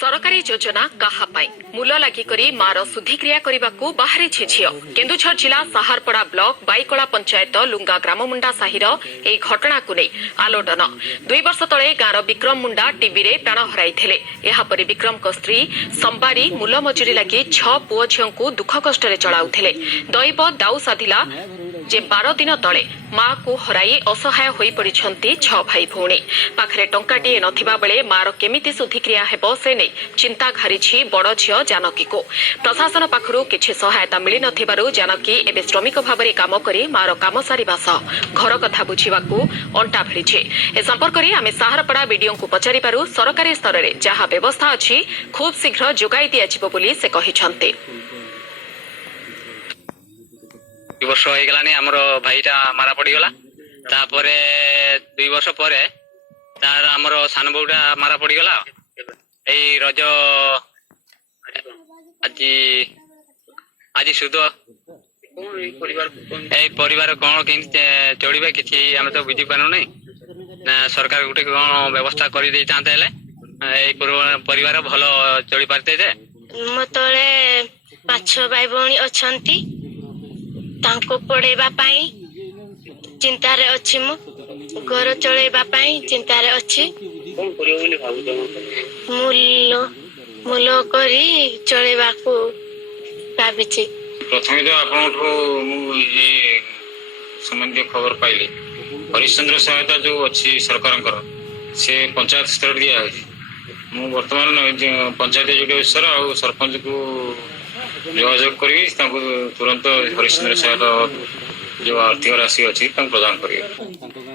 सरकारी योजना काहापाई मूल लागिकरी मार शुद्धिक्रिया करने बाहरी झिझिय केन्दुझर जिला साहारपड़ा ब्लॉक बाईकला पंचायत लुंगा ग्राममुंडा साहिर ए घटना को नहीं आलोड़न 2 वर्ष तले गाँव विक्रम मुंडा टीबी रे प्राण हराइथिले। एहापरि विक्रम को स्त्री संबारी मूल मजुरी लगी 6 पुओ झियों को दुख कष्ट चलाउथिले। दैव दाऊ साधिला जे 12 दिन तले माँ को हराई असहाय होई पड़िछंती 6 भाई भौणी पाखरे टंकाटीए नथिबा बेले मार केमिति शुद्धिक्रिया हेबो से नै चिंता घारिछि बड़ झियो जानकी को। प्रशासन पाखरु किछि सहायता मिली नथिबारु जानकी एबे श्रमिक भाबरे काम करी मार काम सारिबा सह घर कथा बुझिबाकू अंटा भिड़िछि। ए संपर्करे आमे साहारपड़ा बीडीओ को पचारिबारु सरकारी स्तर रे जहा व्यवस्था अछि खूब शीघ्र जोगाई दियाजिबो बोली से कहिछंती। वर्ष हो गलानी हमर भाईटा मारा पड़ीगला तापरे 2 वर्ष पर तार हमर सान बउटा मारा पड़ीगला। एई रज आज सुध परिवार कौन कि चढ़े कि आम तो बुझी पार नहीं ना सरकार गोटे कौन व्यवस्था कर परिवार भल चली पारते जे मो तले 5 भाई भौणी अछंती तांको पढ़ेबा पाई चिंता रे अछि मु घर चलेबा पाई चिंता रे अछि कोन करियो बोली भाबु मूल करी चलेबा को भाबिछि। प्रथमे तो आपनठो मु ये संबंधी खबर पाइली हरिश्चंद्र सहायता जो अच्छी सरकार से पंचायत स्तर दिया है। मु वर्तमान पंचायत एजुकेशन और सरपंच को जोगाजोग करी तुरंत हरिश्चंद्र सहायता जो आर्थिक राशि अच्छी प्रदान करेंगे।